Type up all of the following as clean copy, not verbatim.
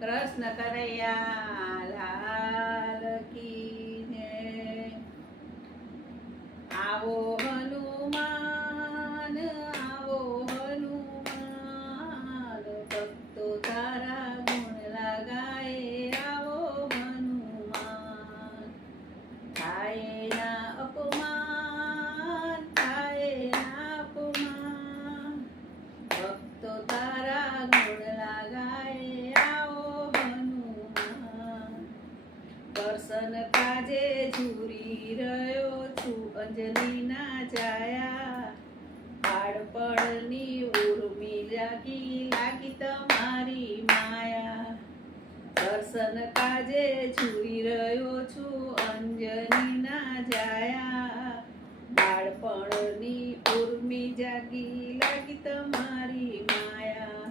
કૃષ્ણ કનૈયા લાલ કી જય। આવો હનુમાન આવો હનુમાન, ભક્તો તારા ગુણ લગાએ આવો હનુમાન। થાય ના અપમાન થાય ના અપમાન, ભક્તો તારા ગુણ લગાએ આવો હનુમાન। દર્શન કાજે ઝૂરી રહ્યો છું અંજલિના જાયા, બાળપણની ઉર્મી લાગી તમારી માયા। દર્શન કાજે ઝૂરી રહ્યો છું અંજલિના જાયા, બાળપણની ઉર્મી લાગી તમારી માયા।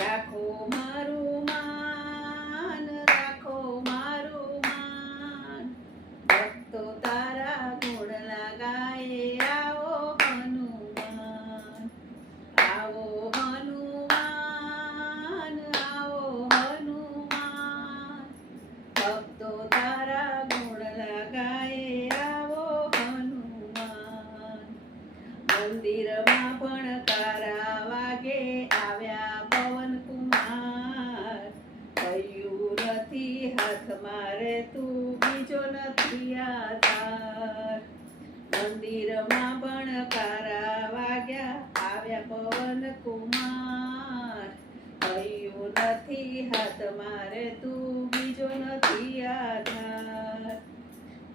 રાખો મારું માન રાખો મારું માન, ભક્તો તારા ગુણ લગાએ આવો હનુમાન। આવો હનુમાન આવો હનુમાન, ભક્તો તારા ગુણ લગાએ આવો હનુમાન। મંદિરમાં ભણકારા વાગે આવ્યા પવન કુમાર, થયું નથી હાથમાં રે તું બીજો નથી આધાર। મંદિરમાં ભણકારા વાગ્યા આવ્યા પવન કુમાર, થયું નથી હાથમાં રે તું બીજો નથી આધાર।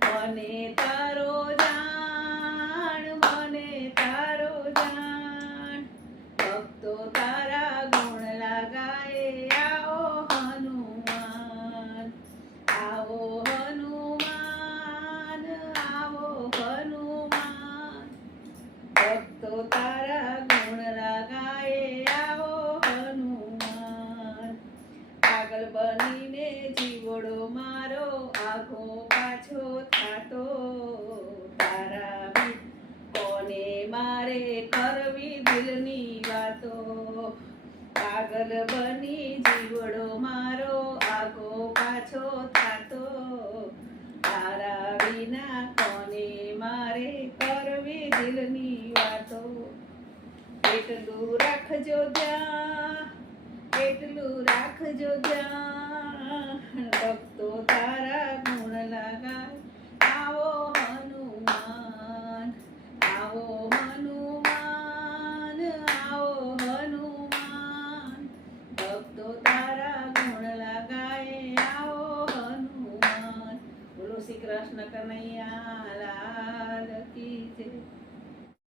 મને તારો જાણ મને તારો જાણ, ભક્તો તારા ગુણ લગાએ આવો હનુમાન। આવો હનુમાન આવો હનુમાન, ભક્તો તારા ગુણ લગાએ આવો હનુમાન। પાગલ બનીને જીવડો મારો આઘો પાછો થાતો, તારા કોને મારે કરવી દિલની વાતો। પાગલ બની જીવડો મારો આઘો પાછો થાતો, તારા વિના કોને મારે કરવી દિલની વાતો। એટલું રાખજો ધ્યાન એટલું રાખજો ધ્યાન, ભક્તો તારા ગુણ લગાય આવો હનુમાન। આવો હનુમાન આવો હનુમાન, ભક્તો તારા ગુણ લગાએ આવો હનુમાન। બોલો શ્રી કૃષ્ણ કનૈયા લાલ કી જય।